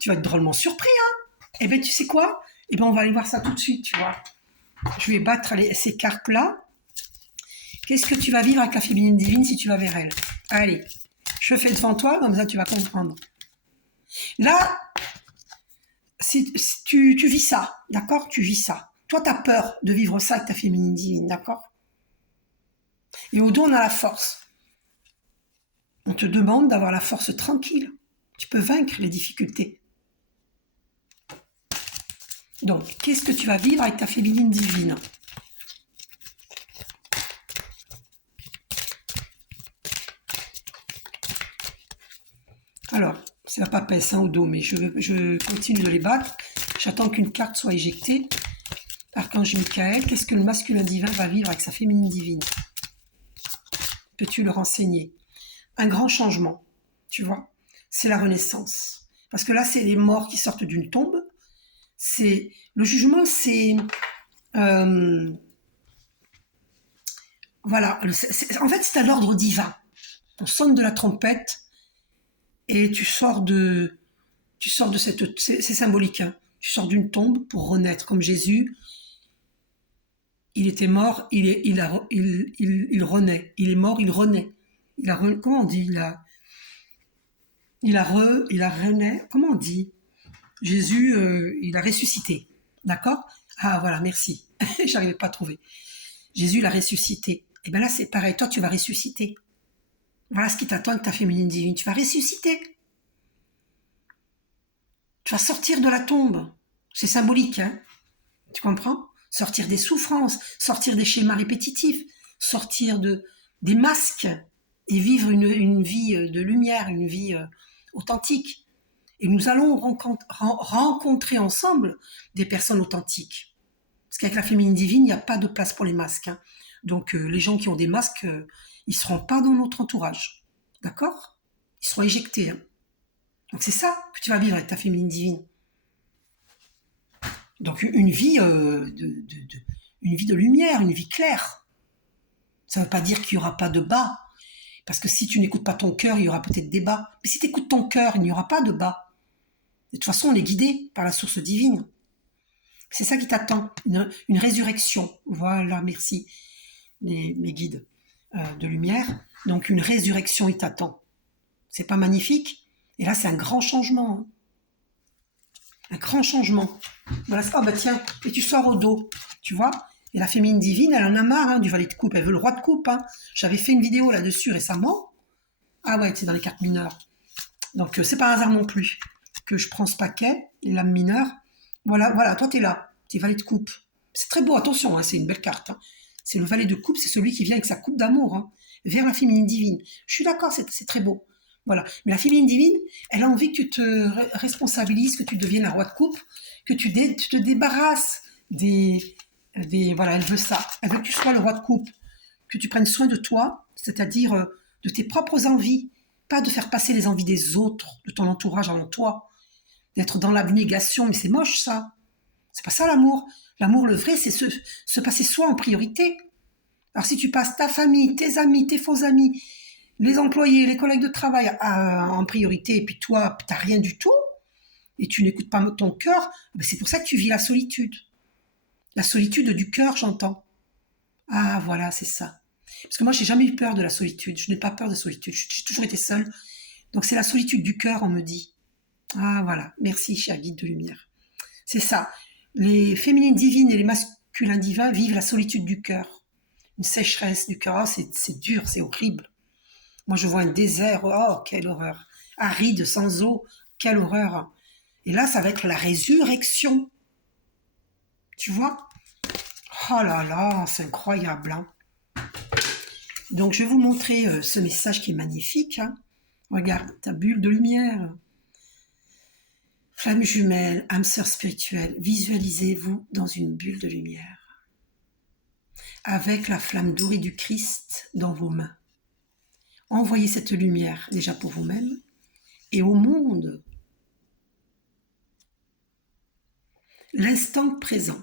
tu vas être drôlement surpris, hein. Eh bien, tu sais quoi? Eh bien, on va aller voir ça tout de suite, tu vois. Je vais battre ces cartes-là. Qu'est-ce que tu vas vivre avec la féminine divine si tu vas vers elle? Allez, je fais devant toi, comme ça tu vas comprendre. Là, si tu vis ça, d'accord? Tu vis ça. Toi, tu as peur de vivre ça avec ta féminine divine, d'accord? Et au dos, on a la force. On te demande d'avoir la force tranquille. Tu peux vaincre les difficultés. Donc, qu'est-ce que tu vas vivre avec ta féminine divine? Alors, c'est la papesse au dos, mais je continue de les battre. J'attends qu'une carte soit éjectée. Archange Michael, qu'est-ce que le masculin divin va vivre avec sa féminine divine? Peux-tu le renseigner? Un grand changement, tu vois. C'est la renaissance. Parce que là, c'est les morts qui sortent d'une tombe. C'est le jugement, c'est voilà. En fait, c'est à l'ordre divin. On sonne de la trompette et tu sors de cette. C'est symbolique. Hein. Tu sors d'une tombe pour renaître, comme Jésus. Il était mort, il renaît. Il est mort, il renaît. Comment on dit? Il a renaît. Comment on dit? Jésus, il a ressuscité. D'accord? Ah, voilà, merci. J'arrivais pas à trouver. Jésus, il a ressuscité. Et bien là, c'est pareil. Toi, tu vas ressusciter. Voilà ce qui t'attend avec ta féminine divine. Tu vas ressusciter. Tu vas sortir de la tombe. C'est symbolique, hein? Tu comprends? Sortir des souffrances, sortir des schémas répétitifs, sortir des masques et vivre une vie de lumière, une vie authentique. Et nous allons rencontrer ensemble des personnes authentiques. Parce qu'avec la féminine divine, il n'y a pas de place pour les masques. Hein. Donc les gens qui ont des masques, ils ne seront pas dans notre entourage. D'accord? Ils seront éjectés. Hein. Donc c'est ça que tu vas vivre avec ta féminine divine. Donc une vie, une vie de lumière, une vie claire. Ça ne veut pas dire qu'il n'y aura pas de bas. Parce que si tu n'écoutes pas ton cœur, il y aura peut-être des bas. Mais si tu écoutes ton cœur, il n'y aura pas de bas. De toute façon, on est guidé par la source divine. C'est ça qui t'attend, une résurrection. Voilà, merci, mes guides de lumière. Donc une résurrection, il t'attend. C'est pas magnifique? Et là, c'est un grand changement. Hein. Un grand changement. Voilà. Oh bah tiens, et tu sors au dos, tu vois? Et la féminine divine, elle en a marre hein, du valet de coupe. Elle veut le roi de coupe. Hein. J'avais fait une vidéo là-dessus récemment. Ah ouais, c'est dans les cartes mineures. Donc c'est pas un hasard non plus que je prends ce paquet, les lames mineures. Voilà, toi t'es là, t'es valet de coupe. C'est très beau, attention, hein, c'est une belle carte. Hein. C'est le valet de coupe, c'est celui qui vient avec sa coupe d'amour hein, vers la féminine divine. Je suis d'accord, c'est très beau. Voilà. Mais la féminine divine, elle a envie que tu te responsabilises, que tu deviennes la roi de coupe, que tu te débarrasses voilà, elle veut ça. Elle veut que tu sois le roi de coupe, que tu prennes soin de toi, c'est-à-dire de tes propres envies, pas de faire passer les envies des autres, de ton entourage avant toi, d'être dans l'abnégation, mais c'est moche ça C'est pas ça l'amour. L'amour, le vrai, c'est se passer soi en priorité. Alors si tu passes ta famille, tes amis, tes faux amis, les employés, les collègues de travail en priorité, et puis toi, t'as rien du tout, et tu n'écoutes pas ton cœur, ben c'est pour ça que tu vis la solitude. La solitude du cœur, j'entends. Ah, voilà, c'est ça. Parce que moi, j'ai jamais eu peur de la solitude. Je n'ai pas peur de la solitude. J'ai toujours été seule. Donc, c'est la solitude du cœur, on me dit. Ah, voilà. Merci, cher guide de lumière. C'est ça. Les féminines divines et les masculins divins vivent la solitude du cœur. Une sécheresse du cœur. Oh, c'est dur, c'est horrible. Moi, je vois un désert. Oh, quelle horreur. Aride, sans eau. Quelle horreur. Et là, ça va être la résurrection. Tu vois? Oh là là, c'est incroyable. Hein. Donc, je vais vous montrer ce message qui est magnifique. Hein. Regarde, ta bulle de lumière. Flamme jumelle, âme sœur spirituelle, visualisez-vous dans une bulle de lumière. Avec la flamme dorée du Christ dans vos mains. Envoyez cette lumière déjà pour vous-même et au monde. L'instant présent.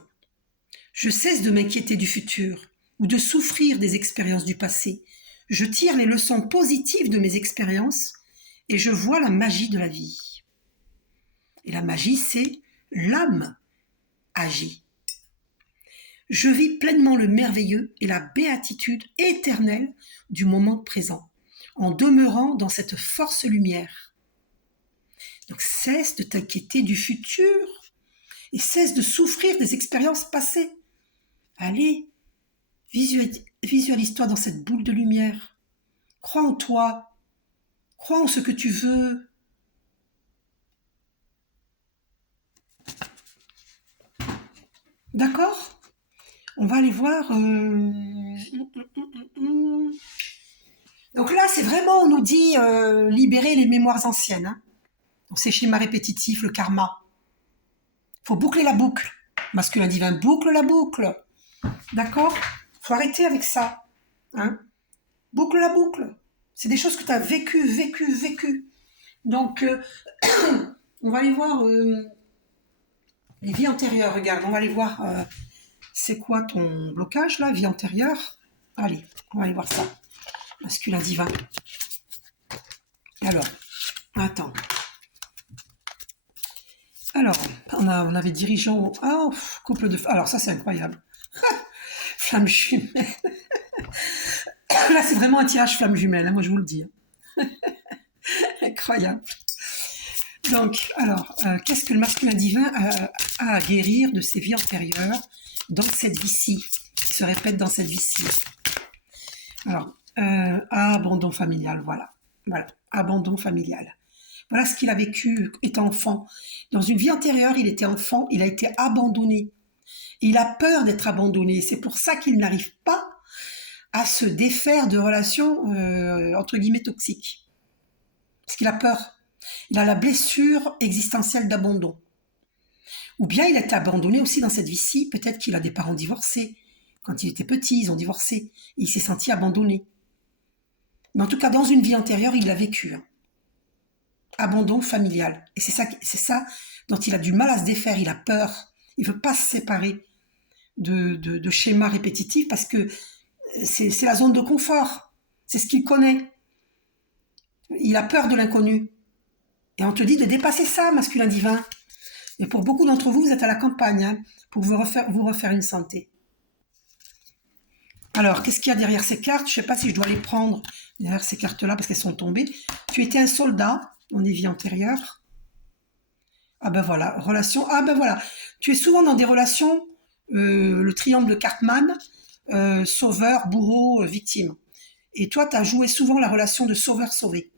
Je cesse de m'inquiéter du futur ou de souffrir des expériences du passé. Je tire les leçons positives de mes expériences et je vois la magie de la vie. Et la magie, c'est l'âme agit. Je vis pleinement le merveilleux et la béatitude éternelle du moment présent, en demeurant dans cette force lumière. Donc cesse de t'inquiéter du futur et cesse de souffrir des expériences passées. Allez, visualise-toi dans cette boule de lumière. Crois en toi. Crois en ce que tu veux. D'accord? On va aller voir. Donc là, c'est vraiment, on nous dit libérer les mémoires anciennes. Hein. Donc ces schémas répétitifs, le karma. Faut boucler la boucle. Masculin divin, boucle la boucle. D'accord? Faut arrêter avec ça. Hein? Boucle la boucle. C'est des choses que tu as vécues. Donc, on va aller voir les vies antérieures. Regarde, on va aller voir c'est quoi ton blocage là, vie antérieure. Allez, on va aller voir ça. Masculin divin. Alors, attends. Alors, on avait dirigeant. Ah, couple de. Alors, ça, c'est incroyable. Flamme jumelle. Là, c'est vraiment un tirage flamme jumelle, hein, moi, je vous le dis. Incroyable. Donc, alors, qu'est-ce que le masculin divin a à guérir de ses vies antérieures dans cette vie-ci, qui se répète dans cette vie-ci? Alors, abandon familial, voilà. Voilà, abandon familial. Voilà ce qu'il a vécu étant enfant. Dans une vie antérieure, il était enfant, il a été abandonné. Et il a peur d'être abandonné. C'est pour ça qu'il n'arrive pas à se défaire de relations, entre guillemets, toxiques. Parce qu'il a peur. Il a la blessure existentielle d'abandon. Ou bien il a été abandonné aussi dans cette vie-ci. Peut-être qu'il a des parents divorcés. Quand il était petit, ils ont divorcé. Il s'est senti abandonné. Mais en tout cas, dans une vie antérieure, il l'a vécu. Hein. Abandon familial. Et c'est ça dont il a du mal à se défaire. Il a peur. Il ne veut pas se séparer de schémas répétitifs parce que c'est la zone de confort. C'est ce qu'il connaît. Il a peur de l'inconnu. Et on te dit de dépasser ça, masculin divin. Et pour beaucoup d'entre vous, vous êtes à la campagne hein, pour vous refaire une santé. Alors, qu'est-ce qu'il y a derrière ces cartes? Je ne sais pas si je dois les prendre derrière ces cartes-là parce qu'elles sont tombées. Tu étais un soldat dans des vies antérieures. Ah ben voilà, relation. Ah ben voilà, tu es souvent dans des relations, le triangle de Cartman, sauveur, bourreau, victime. Et toi, tu as joué souvent la relation de sauveur-sauvé.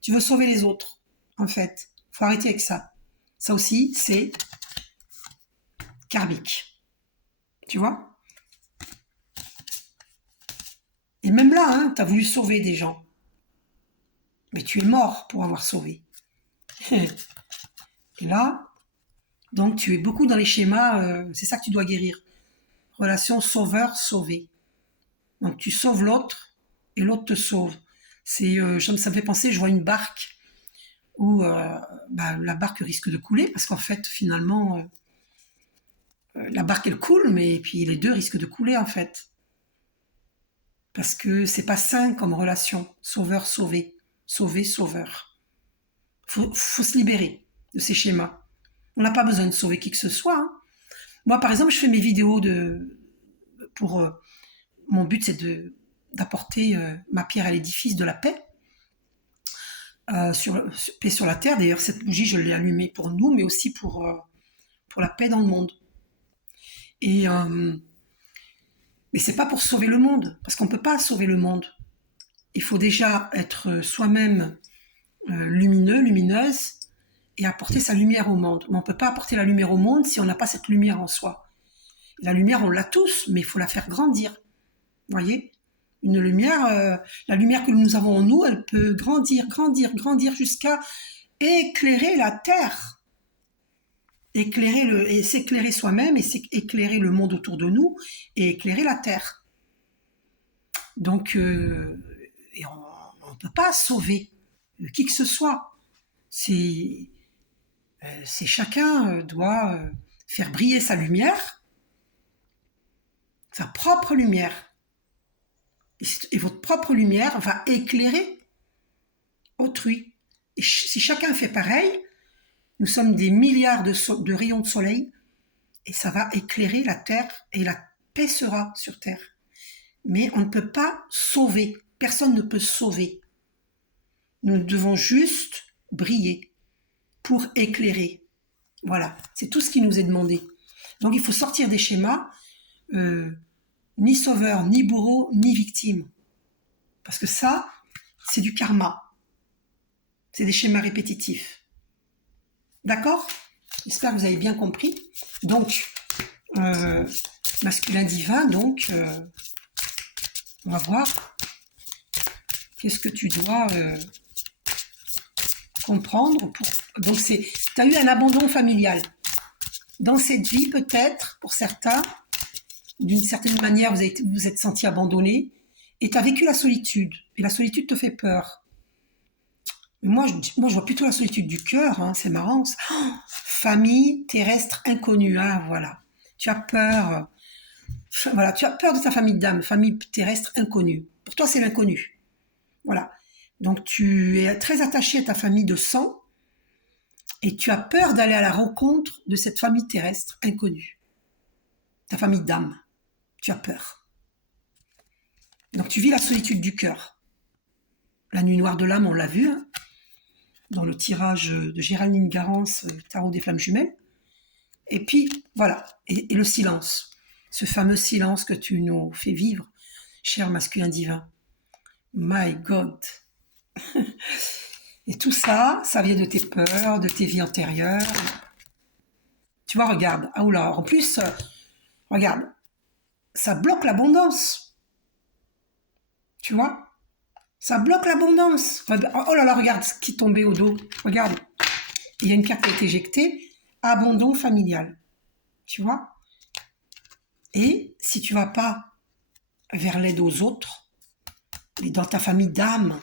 Tu veux sauver les autres, en fait. Faut arrêter avec ça. Ça aussi, c'est karmique. Tu vois? Et même là, hein, tu as voulu sauver des gens. Mais tu es mort pour avoir sauvé. Et là, donc tu es beaucoup dans les schémas, c'est ça que tu dois guérir. Relation sauveur-sauvé. Donc tu sauves l'autre et l'autre te sauve. Ça me fait penser, je vois une barque où la barque risque de couler parce qu'en fait, finalement, la barque elle coule, mais puis les deux risquent de couler en fait. Parce que c'est pas sain comme relation, sauveur-sauvé, sauvé-sauveur. Faut se libérer de ces schémas. On n'a pas besoin de sauver qui que ce soit. Hein. Moi, par exemple, je fais mes vidéos pour mon but, c'est d'apporter ma pierre à l'édifice de la paix, paix sur la terre. D'ailleurs, cette bougie, je l'ai allumée pour nous, mais aussi pour la paix dans le monde. Mais c'est pas pour sauver le monde, parce qu'on peut pas sauver le monde. Il faut déjà être soi-même lumineux, lumineuse, et apporter sa lumière au monde. Mais on peut pas apporter la lumière au monde si on n'a pas cette lumière en soi. Et la lumière, on l'a tous, mais il faut la faire grandir. Vous voyez ? Une lumière, la lumière que nous avons en nous, elle peut grandir, grandir, grandir jusqu'à éclairer la terre. Et s'éclairer soi-même, et éclairer le monde autour de nous, et éclairer la terre. Donc, et on ne peut pas sauver qui que ce soit. C'est chacun doit faire briller sa lumière, sa propre lumière. Et votre propre lumière va éclairer autrui. Et si chacun fait pareil, nous sommes des milliards de rayons de soleil, et ça va éclairer la terre, et la paix sera sur terre. Mais on ne peut pas sauver. Personne ne peut sauver. Nous devons juste briller pour éclairer. Voilà, c'est tout ce qui nous est demandé. Donc il faut sortir des schémas, ni sauveur, ni bourreau, ni victime. Parce que ça, c'est du karma. C'est des schémas répétitifs. D'accord ? J'espère que vous avez bien compris. Donc, masculin divin, donc, on va voir qu'est-ce que tu dois comprendre. Donc, tu as eu un abandon familial. Dans cette vie, peut-être, pour certains, d'une certaine manière, vous êtes senti abandonné et tu as vécu la solitude. Et la solitude te fait peur. Mais moi, je vois plutôt la solitude du cœur, hein, c'est marrant. Oh, famille terrestre inconnue, hein, voilà. Tu as peur. Voilà, tu as peur de ta famille d'âme, famille terrestre inconnue. Pour toi, c'est l'inconnu. Voilà. Donc, tu es très attaché à ta famille de sang et tu as peur d'aller à la rencontre de cette famille terrestre inconnue. Ta famille d'âme. Tu as peur. Donc, tu vis la solitude du cœur. La nuit noire de l'âme, on l'a vu, hein, dans le tirage de Géraldine Garance, Tarot des flammes jumelles. Et puis, voilà. Et le silence. Ce fameux silence que tu nous fais vivre, cher masculin divin. My God. Et tout ça, ça vient de tes peurs, de tes vies antérieures. Tu vois, regarde. Ah oula, en plus, regarde. Ça bloque l'abondance. Tu vois ? Ça bloque l'abondance. Oh là là, regarde ce qui est tombé au dos. Regarde. Il y a une carte qui a été éjectée. Abandon familial. Tu vois ? Et si tu ne vas pas vers l'aide aux autres, mais dans ta famille d'âme,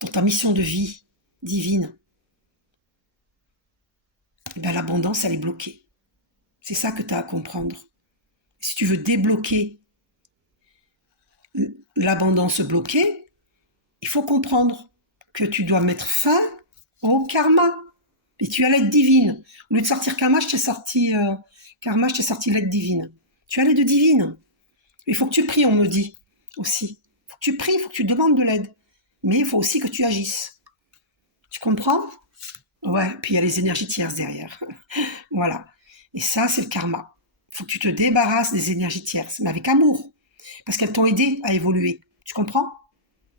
dans ta mission de vie divine, eh bien l'abondance, elle est bloquée. C'est ça que tu as à comprendre. Si tu veux débloquer l'abondance bloquée, il faut comprendre que tu dois mettre fin au karma. Et tu as l'aide divine. Au lieu de sortir karma, je t'ai sorti l'aide divine. Tu as l'aide divine. Il faut que tu pries, on me dit aussi. Il faut que tu pries, il faut que tu demandes de l'aide. Mais il faut aussi que tu agisses. Tu comprends ? Ouais, puis il y a les énergies tierces derrière. Voilà. Et ça, c'est le karma. Il faut que tu te débarrasses des énergies tierces, mais avec amour. Parce qu'elles t'ont aidé à évoluer. Tu comprends ?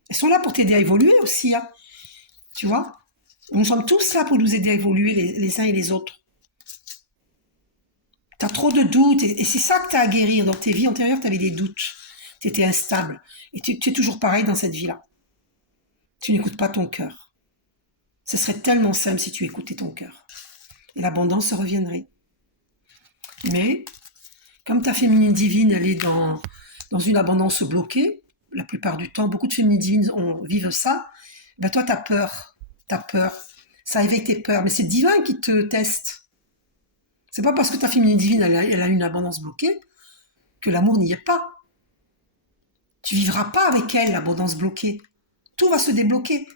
Elles sont là pour t'aider à évoluer aussi. Hein. Tu vois ? Nous sommes tous là pour nous aider à évoluer les uns et les autres. Tu as trop de doutes et c'est ça que tu as à guérir. Dans tes vies antérieures, tu avais des doutes. Tu étais instable. Et tu es toujours pareil dans cette vie-là. Tu n'écoutes pas ton cœur. Ce serait tellement simple si tu écoutais ton cœur. Et l'abondance reviendrait. Mais, comme ta féminine divine, elle est dans une abondance bloquée, la plupart du temps, beaucoup de féminines divines vivent ça, ben toi, tu as peur. Tu as peur. Ça éveille tes peurs. Mais c'est divin qui te teste. C'est pas parce que ta féminine divine, elle a une abondance bloquée, que l'amour n'y est pas. Tu vivras pas avec elle l'abondance bloquée. Tout va se débloquer.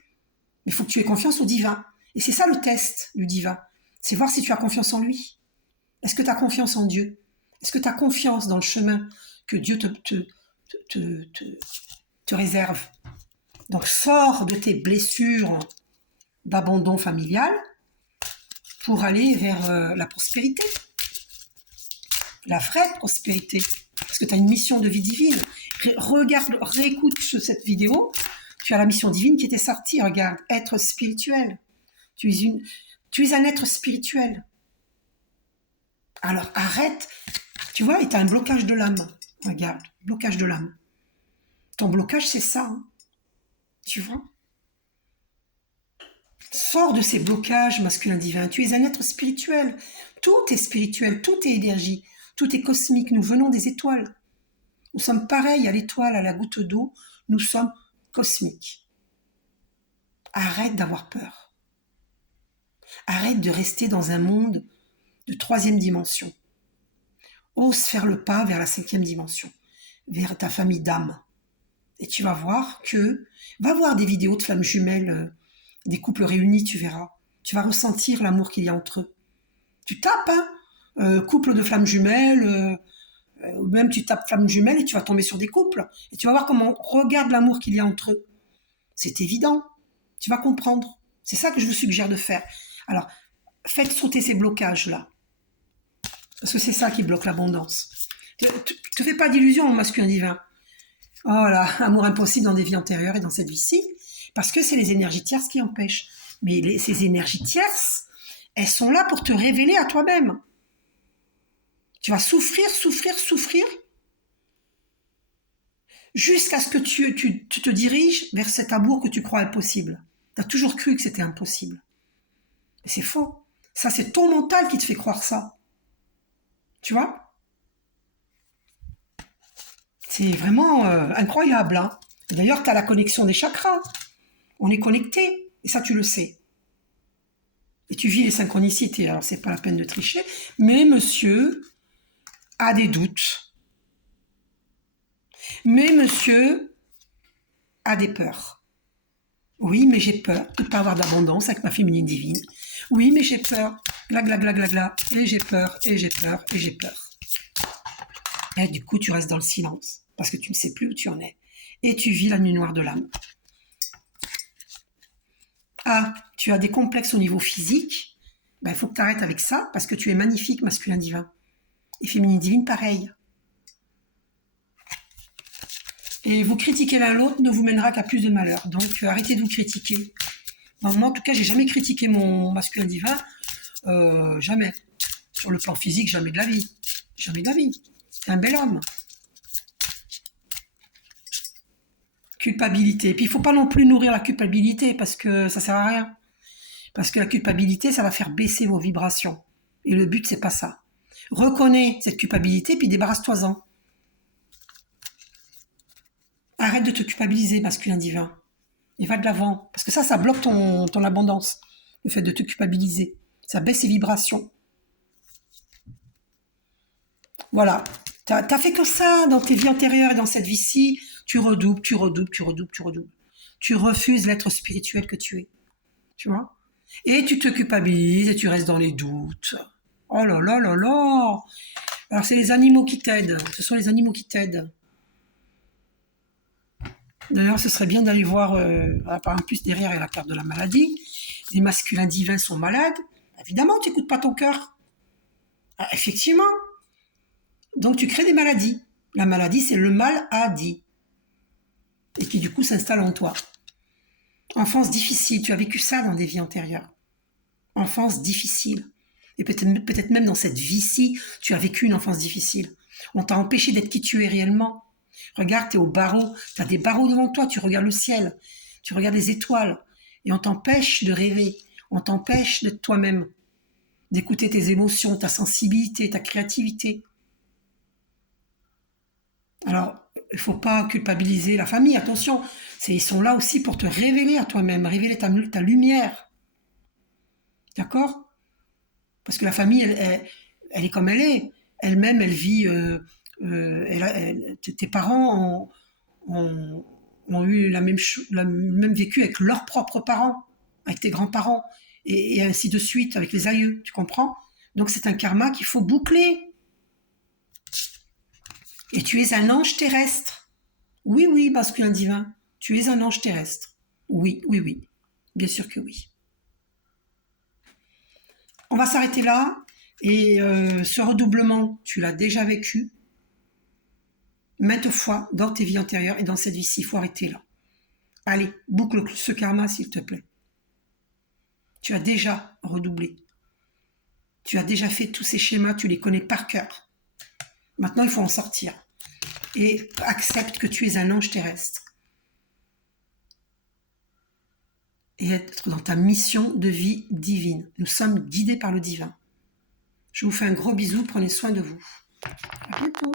Mais il faut que tu aies confiance au divin. Et c'est ça le test du divin. C'est voir si tu as confiance en lui. Est-ce que tu as confiance en Dieu? Est-ce que tu as confiance dans le chemin que Dieu te réserve? Donc sors de tes blessures d'abandon familial pour aller vers la prospérité. La vraie prospérité. Parce que tu as une mission de vie divine. Regarde, réécoute cette vidéo. Tu as la mission divine qui était sortie. Regarde, être spirituel. Tu es un être spirituel. Alors arrête. Tu vois, et tu as un blocage de l'âme. Regarde, blocage de l'âme. Ton blocage, c'est ça. Hein. Tu vois? Sors de ces blocages masculin divin. Tu es un être spirituel. Tout est spirituel, tout est énergie, tout est cosmique. Nous venons des étoiles. Nous sommes pareils à l'étoile, à la goutte d'eau. Nous sommes cosmiques. Arrête d'avoir peur. Arrête de rester dans un monde de 3e dimension. Ose faire le pas vers la 5e dimension, vers ta famille d'âme. Et tu vas voir que... Va voir des vidéos de flammes jumelles, des couples réunis, tu verras. Tu vas ressentir l'amour qu'il y a entre eux. Tu tapes, hein, couple de flammes jumelles, ou même tu tapes flammes jumelles et tu vas tomber sur des couples. Et tu vas voir comment on regarde l'amour qu'il y a entre eux. C'est évident. Tu vas comprendre. C'est ça que je vous suggère de faire. Alors, faites sauter ces blocages-là. Parce que c'est ça qui bloque l'abondance. Te fais pas d'illusions, mon masculin divin. Oh là, amour impossible dans des vies antérieures et dans cette vie-ci. Parce que c'est les énergies tierces qui empêchent. Mais ces énergies tierces, elles sont là pour te révéler à toi-même. Tu vas souffrir, souffrir, souffrir, jusqu'à ce que tu te diriges vers cet amour que tu crois impossible. Tu as toujours cru que c'était impossible. Mais c'est faux. Ça, c'est ton mental qui te fait croire ça. Tu vois? C'est vraiment incroyable. Hein. D'ailleurs, tu as la connexion des chakras. On est connecté. Et ça, tu le sais. Et tu vis les synchronicités. Alors, c'est pas la peine de tricher. Mais monsieur a des doutes. Mais monsieur a des peurs. Oui, mais j'ai peur de ne pas avoir d'abondance avec ma féminine divine. Oui, mais j'ai peur. Gla, gla, gla, gla, gla. Et j'ai peur, et j'ai peur, et j'ai peur. Et du coup, tu restes dans le silence. Parce que tu ne sais plus où tu en es. Et tu vis la nuit noire de l'âme. Ah, tu as des complexes au niveau physique. Ben, il faut que tu arrêtes avec ça. Parce que tu es magnifique, masculin divin. Et féminine divine, pareil. Et vous critiquer l'un l'autre ne vous mènera qu'à plus de malheur. Donc, arrêtez de vous critiquer. Moi, en tout cas, j'ai jamais critiqué mon masculin divin. Jamais. Sur le plan physique, jamais de la vie. Jamais de la vie. C'est un bel homme. Culpabilité. Et puis, il ne faut pas non plus nourrir la culpabilité parce que ça ne sert à rien. Parce que la culpabilité, ça va faire baisser vos vibrations. Et le but, c'est pas ça. Reconnais cette culpabilité, puis débarrasse-toi-en. Arrête de te culpabiliser, masculin divin. Et va de l'avant. Parce que ça bloque ton abondance. Le fait de te culpabiliser. Ça baisse ses vibrations. Voilà. T'as fait que ça dans tes vies antérieures et dans cette vie-ci. Tu redoubles, tu redoubles, tu redoubles, tu redoubles. Tu refuses l'être spirituel que tu es. Tu vois? Et tu te culpabilises et tu restes dans les doutes. Oh là là là là! Alors c'est les animaux qui t'aident. Ce sont les animaux qui t'aident. D'ailleurs, ce serait bien d'aller voir, en plus derrière, il y a la carte de la maladie. Les masculins divins sont malades. Évidemment, tu n'écoutes pas ton cœur. Ah, effectivement. Donc, tu crées des maladies. La maladie, c'est le mal à dit. Et qui, du coup, s'installe en toi. Enfance difficile. Tu as vécu ça dans des vies antérieures. Enfance difficile. Et peut-être même dans cette vie-ci, tu as vécu une enfance difficile. On t'a empêché d'être qui tu es réellement. Regarde, tu es au barreau, tu as des barreaux devant toi, tu regardes le ciel, tu regardes les étoiles, et on t'empêche de rêver, on t'empêche d'être toi-même, d'écouter tes émotions, ta sensibilité, ta créativité. Alors, il ne faut pas culpabiliser la famille, attention, ils sont là aussi pour te révéler à toi-même, révéler ta lumière. D'accord? Parce que la famille, elle est comme elle est. Elle-même, elle vit. Tes parents ont eu le même vécu avec leurs propres parents, avec tes grands-parents, et ainsi de suite, avec les aïeux, tu comprends? Donc c'est un karma qu'il faut boucler. Et tu es un ange terrestre. Oui, oui, masculin divin, tu es un ange terrestre. Oui, oui, oui, bien sûr que oui. On va s'arrêter là, et ce redoublement, tu l'as déjà vécu, maintes fois dans tes vies antérieures et dans cette vie-ci, il faut arrêter là. Allez, boucle ce karma s'il te plaît. Tu as déjà redoublé. Tu as déjà fait tous ces schémas, tu les connais par cœur. Maintenant, il faut en sortir. Et accepte que tu es un ange terrestre. Et être dans ta mission de vie divine. Nous sommes guidés par le divin. Je vous fais un gros bisou, prenez soin de vous. À bientôt.